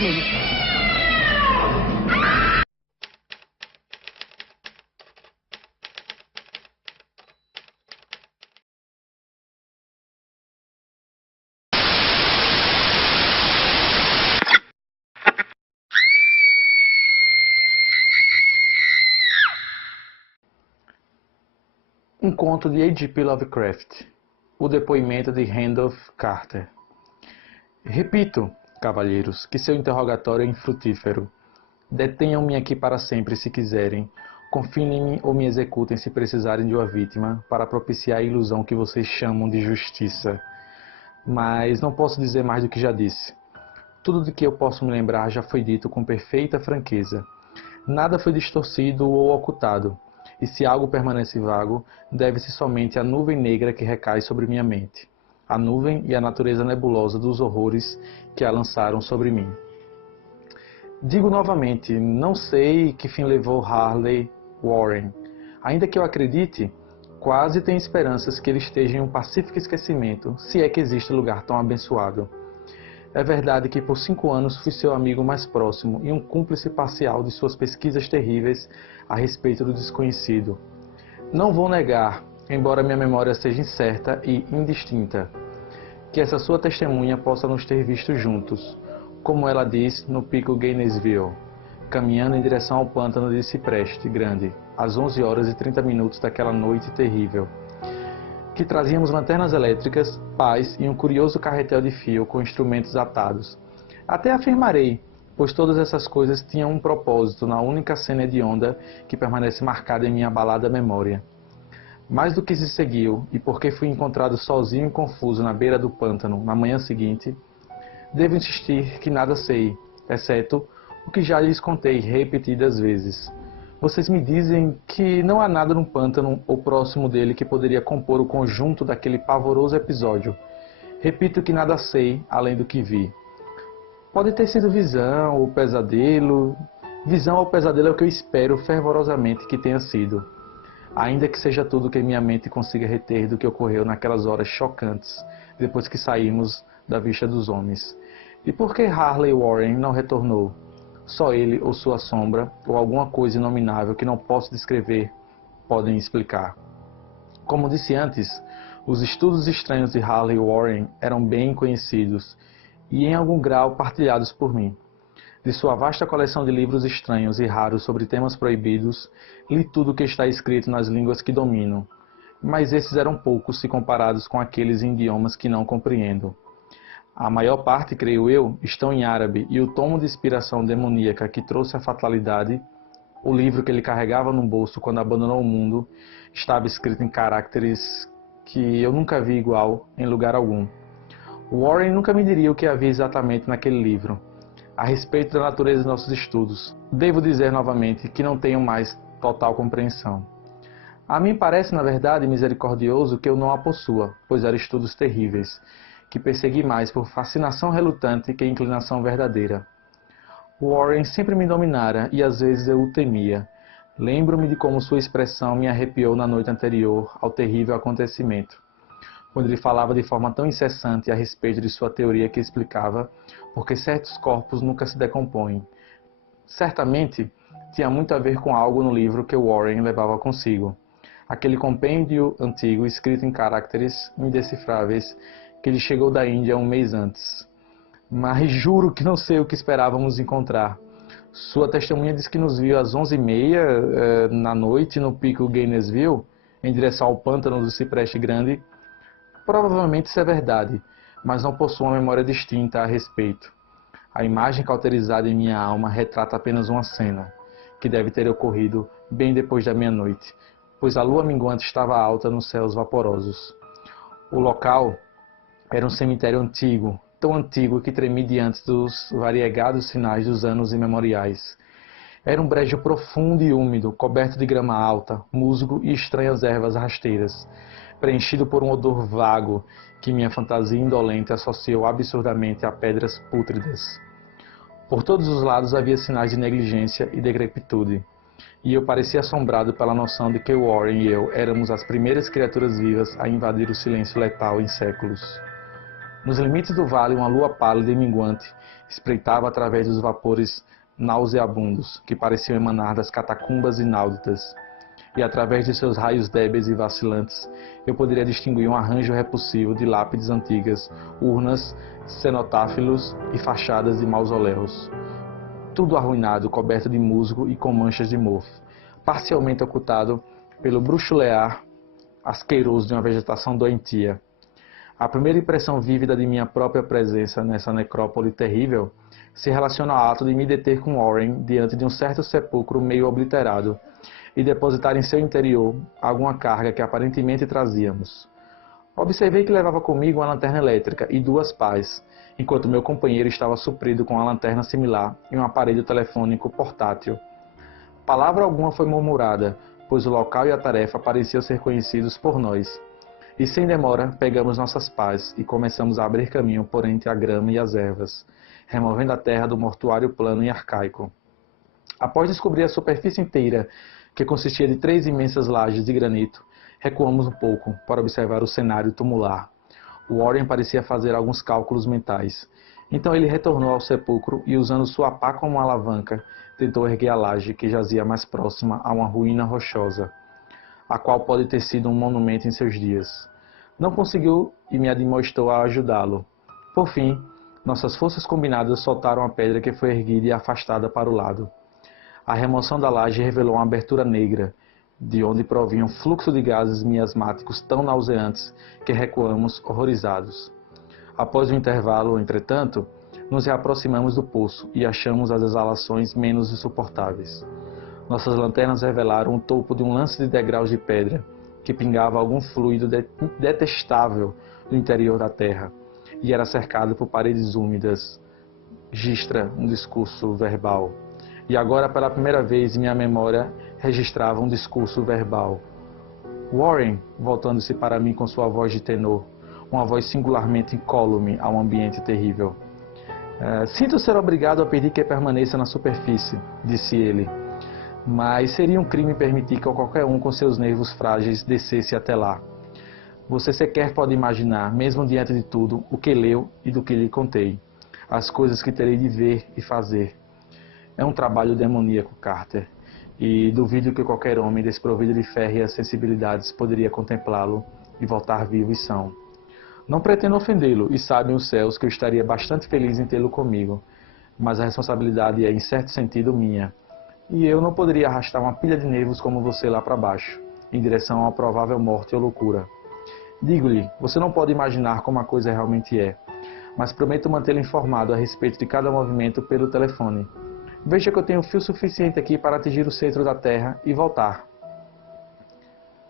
Um conto de H.P. Lovecraft. O depoimento de Randolph Carter. Repito, cavalheiros, que seu interrogatório é infrutífero. Detenham-me aqui para sempre se quiserem. Confinem-me ou me executem se precisarem de uma vítima para propiciar a ilusão que vocês chamam de justiça. Mas não posso dizer mais do que já disse. Tudo de que eu posso me lembrar já foi dito com perfeita franqueza. Nada foi distorcido ou ocultado. E se algo permanece vago, deve-se somente à nuvem negra que recai sobre minha mente. A nuvem e a natureza nebulosa dos horrores que a lançaram sobre mim. Digo novamente, não sei que fim levou Harley Warren. Ainda que eu acredite, quase tenho esperanças que ele esteja em um pacífico esquecimento, se é que existe lugar tão abençoado. É verdade que por 5 anos fui seu amigo mais próximo e um cúmplice parcial de suas pesquisas terríveis a respeito do desconhecido. Não vou negar, embora minha memória seja incerta e indistinta, que essa sua testemunha possa nos ter visto juntos, como ela diz no pico Gainesville, caminhando em direção ao pântano de cipreste grande, às 11h30 daquela noite terrível, que trazíamos lanternas elétricas, pás e um curioso carretel de fio com instrumentos atados. Até afirmarei, pois todas essas coisas tinham um propósito na única cena hedionda que permanece marcada em minha abalada memória. Mais do que se seguiu, e porque fui encontrado sozinho e confuso na beira do pântano na manhã seguinte, devo insistir que nada sei, exceto o que já lhes contei repetidas vezes. Vocês me dizem que não há nada no pântano ou próximo dele que poderia compor o conjunto daquele pavoroso episódio. Repito que nada sei, além do que vi. Pode ter sido visão ou pesadelo. Visão ou pesadelo é o que eu espero fervorosamente que tenha sido. Ainda que seja tudo o que minha mente consiga reter do que ocorreu naquelas horas chocantes, depois que saímos da vista dos homens. E por que Harley Warren não retornou? Só ele ou sua sombra, ou alguma coisa inominável que não posso descrever, podem explicar. Como disse antes, os estudos estranhos de Harley Warren eram bem conhecidos e em algum grau partilhados por mim. De sua vasta coleção de livros estranhos e raros sobre temas proibidos, li tudo o que está escrito nas línguas que domino, mas esses eram poucos se comparados com aqueles em idiomas que não compreendo. A maior parte, creio eu, estão em árabe, e o tomo de inspiração demoníaca que trouxe a fatalidade, o livro que ele carregava no bolso quando abandonou o mundo, estava escrito em caracteres que eu nunca vi igual em lugar algum. Warren nunca me diria o que havia exatamente naquele livro, a respeito da natureza de nossos estudos. Devo dizer novamente que não tenho mais total compreensão. A mim parece, na verdade, misericordioso que eu não a possua, pois eram estudos terríveis, que persegui mais por fascinação relutante que inclinação verdadeira. Warren sempre me dominara e às vezes eu o temia. Lembro-me de como sua expressão me arrepiou na noite anterior ao terrível acontecimento, quando ele falava de forma tão incessante a respeito de sua teoria que explicava porque certos corpos nunca se decompõem. Certamente tinha muito a ver com algo no livro que Warren levava consigo, aquele compêndio antigo escrito em caracteres indecifráveis que lhe chegou da Índia 1 mês antes. Mas juro que não sei o que esperávamos encontrar. Sua testemunha diz que nos viu às 11h30 na noite no pico Gainesville, em direção ao pântano do Cipreste Grande. Provavelmente isso é verdade, mas não possuo uma memória distinta a respeito. A imagem cauterizada em minha alma retrata apenas uma cena, que deve ter ocorrido bem depois da meia-noite, pois a lua minguante estava alta nos céus vaporosos. O local era um cemitério antigo, tão antigo que tremi diante dos variegados sinais dos anos imemoriais. Era um brejo profundo e úmido, coberto de grama alta, musgo e estranhas ervas rasteiras, preenchido por um odor vago que minha fantasia indolente associou absurdamente a pedras pútridas. Por todos os lados havia sinais de negligência e decrepitude, e eu parecia assombrado pela noção de que Warren e eu éramos as primeiras criaturas vivas a invadir o silêncio letal em séculos. Nos limites do vale, uma lua pálida e minguante espreitava através dos vapores nauseabundos que pareciam emanar das catacumbas inauditas. E através de seus raios débeis e vacilantes, eu poderia distinguir um arranjo repulsivo de lápides antigas, urnas, cenotáfilos e fachadas de mausoléus. Tudo arruinado, coberto de musgo e com manchas de mofo, parcialmente ocultado pelo bruxulear asqueroso de uma vegetação doentia. A primeira impressão vívida de minha própria presença nessa necrópole terrível se relaciona ao ato de me deter com Warren diante de um certo sepulcro meio obliterado e depositar em seu interior alguma carga que aparentemente trazíamos. Observei que levava comigo uma lanterna elétrica e 2 pás, enquanto meu companheiro estava suprido com uma lanterna similar e um aparelho telefônico portátil. Palavra alguma foi murmurada, pois o local e a tarefa pareciam ser conhecidos por nós. E sem demora, pegamos nossas pás e começamos a abrir caminho por entre a grama e as ervas, removendo a terra do mortuário plano e arcaico. Após descobrir a superfície inteira, que consistia de 3 imensas lajes de granito, recuamos um pouco para observar o cenário tumular. Warren parecia fazer alguns cálculos mentais. Então ele retornou ao sepulcro e, usando sua pá como uma alavanca, tentou erguer a laje que jazia mais próxima a uma ruína rochosa, a qual pode ter sido um monumento em seus dias. Não conseguiu e me admoestou a ajudá-lo. Por fim, nossas forças combinadas soltaram a pedra que foi erguida e afastada para o lado. A remoção da laje revelou uma abertura negra, de onde provinha um fluxo de gases miasmáticos tão nauseantes que recuamos horrorizados. Após um intervalo, entretanto, nos reaproximamos do poço e achamos as exalações menos insuportáveis. Nossas lanternas revelaram o topo de um lance de degraus de pedra, que pingava algum fluido detestável do interior da terra, e era cercado por paredes úmidas. Gistra um discurso verbal. E agora, pela primeira vez, minha memória registrava um discurso verbal. Warren, voltando-se para mim com sua voz de tenor, uma voz singularmente incólume ao ambiente terrível. Sinto ser obrigado a pedir que permaneça na superfície, disse ele. Mas seria um crime permitir que qualquer um com seus nervos frágeis descesse até lá. Você sequer pode imaginar, mesmo diante de tudo, o que leu e do que lhe contei. As coisas que terei de ver e fazer. É um trabalho demoníaco, Carter, e duvido que qualquer homem desprovido de férreas sensibilidades poderia contemplá-lo e voltar vivo e são. Não pretendo ofendê-lo, e sabem os céus que eu estaria bastante feliz em tê-lo comigo, mas a responsabilidade é, em certo sentido, minha, e eu não poderia arrastar uma pilha de nervos como você lá para baixo, em direção a uma provável morte ou loucura. Digo-lhe, você não pode imaginar como a coisa realmente é, mas prometo mantê-lo informado a respeito de cada movimento pelo telefone. Veja que eu tenho fio suficiente aqui para atingir o centro da Terra e voltar.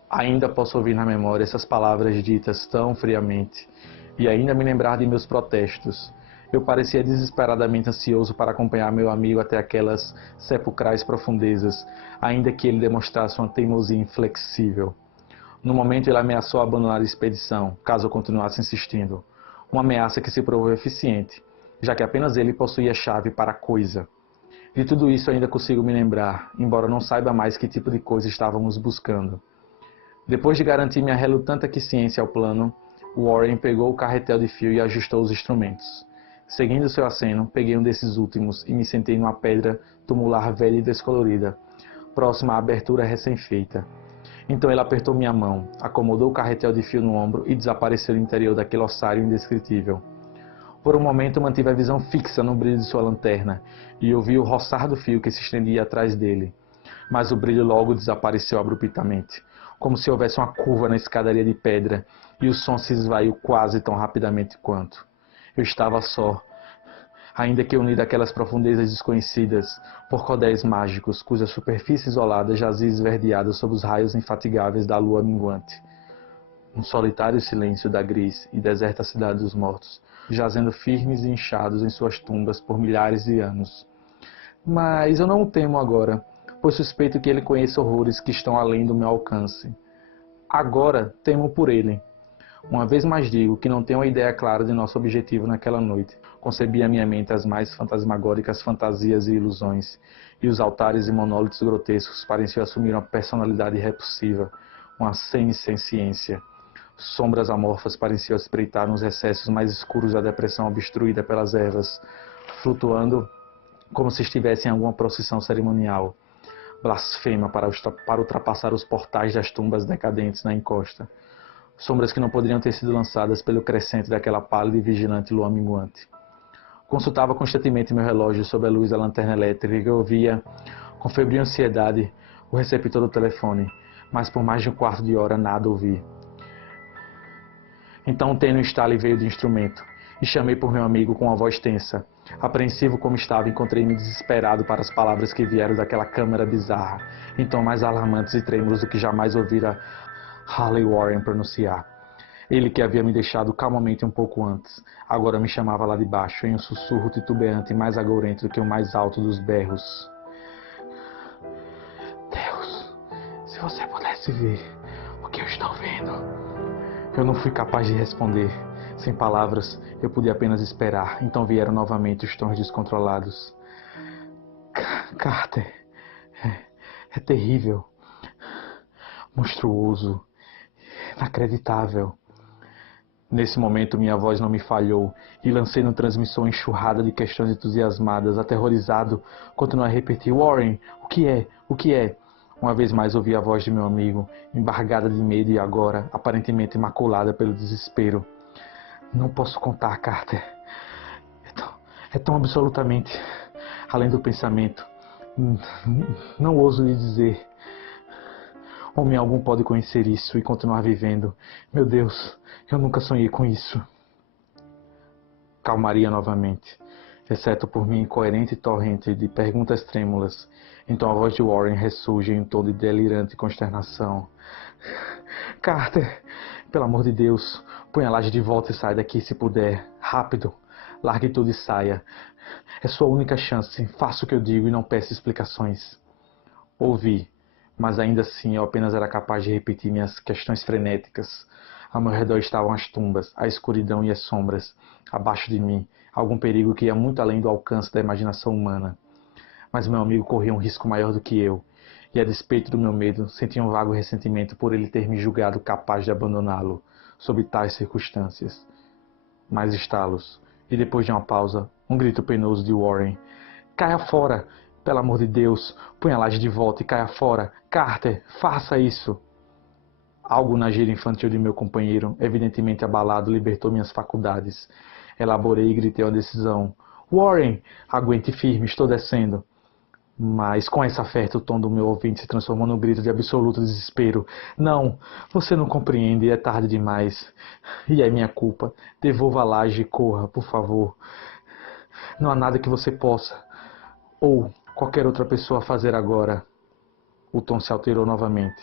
Ainda posso ouvir na memória essas palavras ditas tão friamente, e ainda me lembrar de meus protestos. Eu parecia desesperadamente ansioso para acompanhar meu amigo até aquelas sepulcrais profundezas, ainda que ele demonstrasse uma teimosia inflexível. No momento ele ameaçou abandonar a expedição, caso eu continuasse insistindo. Uma ameaça que se provou eficiente, já que apenas ele possuía a chave para a coisa. De tudo isso ainda consigo me lembrar, embora não saiba mais que tipo de coisa estávamos buscando. Depois de garantir minha relutante aquiescência ao plano, Warren pegou o carretel de fio e ajustou os instrumentos. Seguindo seu aceno, peguei um desses últimos e me sentei numa pedra tumular velha e descolorida, próxima à abertura recém-feita. Então ele apertou minha mão, acomodou o carretel de fio no ombro e desapareceu no interior daquele ossário indescritível. Por um momento mantive a visão fixa no brilho de sua lanterna e ouvi o roçar do fio que se estendia atrás dele. Mas o brilho logo desapareceu abruptamente, como se houvesse uma curva na escadaria de pedra, e o som se esvaiu quase tão rapidamente quanto. Eu estava só, ainda que unido àquelas profundezas desconhecidas, por cordéis mágicos, cuja superfície isolada jazia esverdeada sob os raios infatigáveis da lua minguante. Um solitário silêncio da gris e deserta cidade dos mortos, jazendo firmes e inchados em suas tumbas por milhares de anos. Mas eu não o temo agora, pois suspeito que ele conheça horrores que estão além do meu alcance. Agora temo por ele. Uma vez mais digo que não tenho uma ideia clara de nosso objetivo naquela noite. Concebi à minha mente as mais fantasmagóricas fantasias e ilusões, e os altares e monólitos grotescos pareciam assumir uma personalidade repulsiva, uma semisciência. Sombras amorfas pareciam espreitar nos recessos mais escuros da depressão obstruída pelas ervas, flutuando como se estivesse em alguma procissão cerimonial. Blasfema para ultrapassar os portais das tumbas decadentes na encosta. Sombras que não poderiam ter sido lançadas pelo crescente daquela pálida e vigilante lua minguante. Consultava constantemente meu relógio sob a luz da lanterna elétrica e ouvia, com febril ansiedade, o receptor do telefone, mas por mais de um quarto de hora nada ouvi. Então um tênue estalo veio do instrumento, e chamei por meu amigo com uma voz tensa. Apreensivo como estava, encontrei-me desesperado para as palavras que vieram daquela câmara bizarra, em tom mais alarmantes e trêmulos do que jamais ouvira Harley Warren pronunciar. Ele que havia me deixado calmamente um pouco antes, agora me chamava lá de baixo, em um sussurro titubeante mais agourento do que o mais alto dos berros. Deus, se você pudesse ver o que eu estou vendo. Eu não fui capaz de responder. Sem palavras, eu podia apenas esperar. Então vieram novamente os tons descontrolados. Carter, é terrível, monstruoso, inacreditável. Nesse momento minha voz não me falhou e lancei no transmissor enxurrada de questões entusiasmadas. Aterrorizado, continuei a repetir: Warren, o que é? O que é? Uma vez mais ouvi a voz de meu amigo, embargada de medo e agora, aparentemente maculada pelo desespero. Não posso contar, Carter. É tão absolutamente além do pensamento. Não ouso lhe dizer. Homem algum pode conhecer isso e continuar vivendo. Meu Deus, eu nunca sonhei com isso. Calmaria novamente, exceto por minha incoerente torrente de perguntas trêmulas. Então a voz de Warren ressurge em um tom de delirante consternação. Carter, pelo amor de Deus, põe a laje de volta e sai daqui se puder. Rápido, largue tudo e saia. É sua única chance. Faça o que eu digo e não peça explicações. Ouvi, mas ainda assim eu apenas era capaz de repetir minhas questões frenéticas. Ao meu redor estavam as tumbas, a escuridão e as sombras. Abaixo de mim, algum perigo que ia muito além do alcance da imaginação humana. Mas meu amigo corria um risco maior do que eu, e a despeito do meu medo, sentia um vago ressentimento por ele ter me julgado capaz de abandoná-lo, sob tais circunstâncias. Mais estalos, e depois de uma pausa, um grito penoso de Warren. Caia fora! Pelo amor de Deus, põe a laje de volta e caia fora! Carter, faça isso! Algo na gira infantil de meu companheiro, evidentemente abalado, libertou minhas faculdades. Elaborei e gritei a decisão. Warren, aguente firme, estou descendo. Mas com essa oferta o tom do meu ouvinte se transformou num grito de absoluto desespero. Não, você não compreende, é tarde demais. E é minha culpa. Devolva a laje e corra, por favor. Não há nada que você possa, ou qualquer outra pessoa fazer agora. O tom se alterou novamente,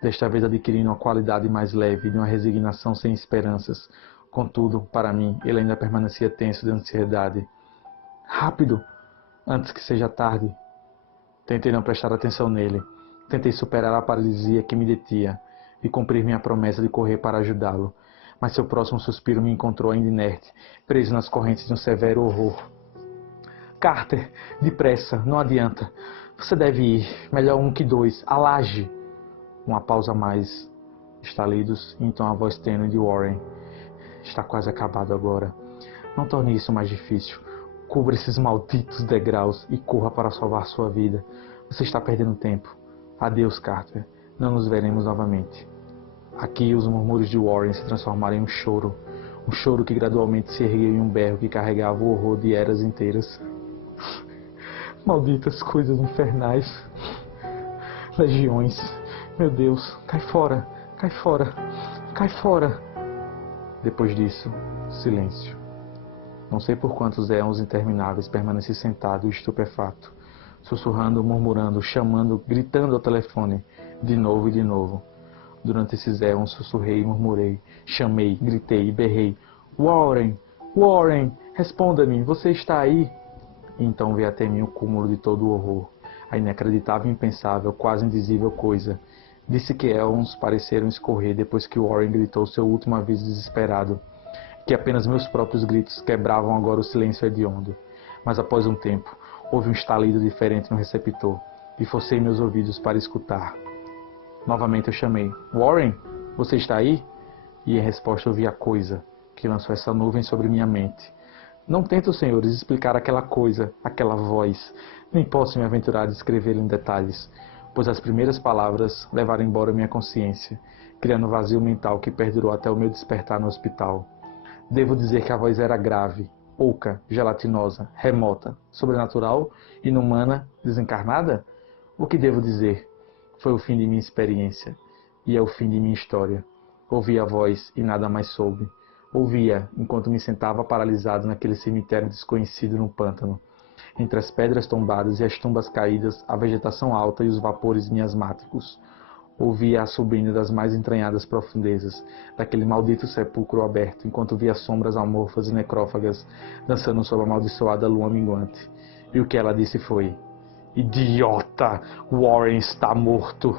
desta vez adquirindo uma qualidade mais leve, de uma resignação sem esperanças. Contudo, para mim, ele ainda permanecia tenso de ansiedade. Rápido, antes que seja tarde. Tentei não prestar atenção nele. Tentei superar a paralisia que me detinha e cumprir minha promessa de correr para ajudá-lo. Mas seu próximo suspiro me encontrou ainda inerte, preso nas correntes de um severo horror. Carter, depressa, não adianta. Você deve ir, melhor um que dois, a laje. Uma pausa a mais. Estalidos, e então a voz tênue de Warren. Está quase acabado agora. Não torne isso mais difícil. Cubra esses malditos degraus e corra para salvar sua vida. Você está perdendo tempo. Adeus, Carter. Não nos veremos novamente. Aqui os murmúrios de Warren se transformaram em um choro que gradualmente se ergueu em um berro que carregava o horror de eras inteiras. Malditas coisas infernais. Legiões. Meu Deus, cai fora, cai fora, cai fora. Depois disso, silêncio. Não sei por quantos éons intermináveis permaneci sentado e estupefato, sussurrando, murmurando, chamando, gritando ao telefone, de novo e de novo. Durante esses éons sussurrei e murmurei, chamei, gritei e berrei. Warren! Warren! Responda-me! Você está aí? E então veio até mim o cúmulo de todo o horror, a inacreditável, impensável, quase indizível coisa. Disse que éons pareceram escorrer depois que Warren gritou seu último aviso desesperado, que apenas meus próprios gritos quebravam agora o silêncio hediondo. Mas após um tempo, houve um estalido diferente no receptor, e forcei meus ouvidos para escutar. Novamente eu chamei. Warren, você está aí? E em resposta ouvi a coisa que lançou essa nuvem sobre minha mente. Não tento, senhores, explicar aquela coisa, aquela voz. Nem posso me aventurar a descrevê-la em detalhes, pois as primeiras palavras levaram embora minha consciência, criando um vazio mental que perdurou até o meu despertar no hospital. Devo dizer que a voz era grave, oca, gelatinosa, remota, sobrenatural, inumana, desencarnada? O que devo dizer? Foi o fim de minha experiência, e é o fim de minha história. Ouvi a voz e nada mais soube. Ouvia enquanto me sentava paralisado naquele cemitério desconhecido no pântano, entre as pedras tombadas e as tumbas caídas, a vegetação alta e os vapores miasmáticos. Ouvia a sublime das mais entranhadas profundezas, daquele maldito sepulcro aberto, enquanto via sombras amorfas e necrófagas dançando sob a amaldiçoada lua minguante. E o que ela disse foi: "Idiota! Warren está morto!"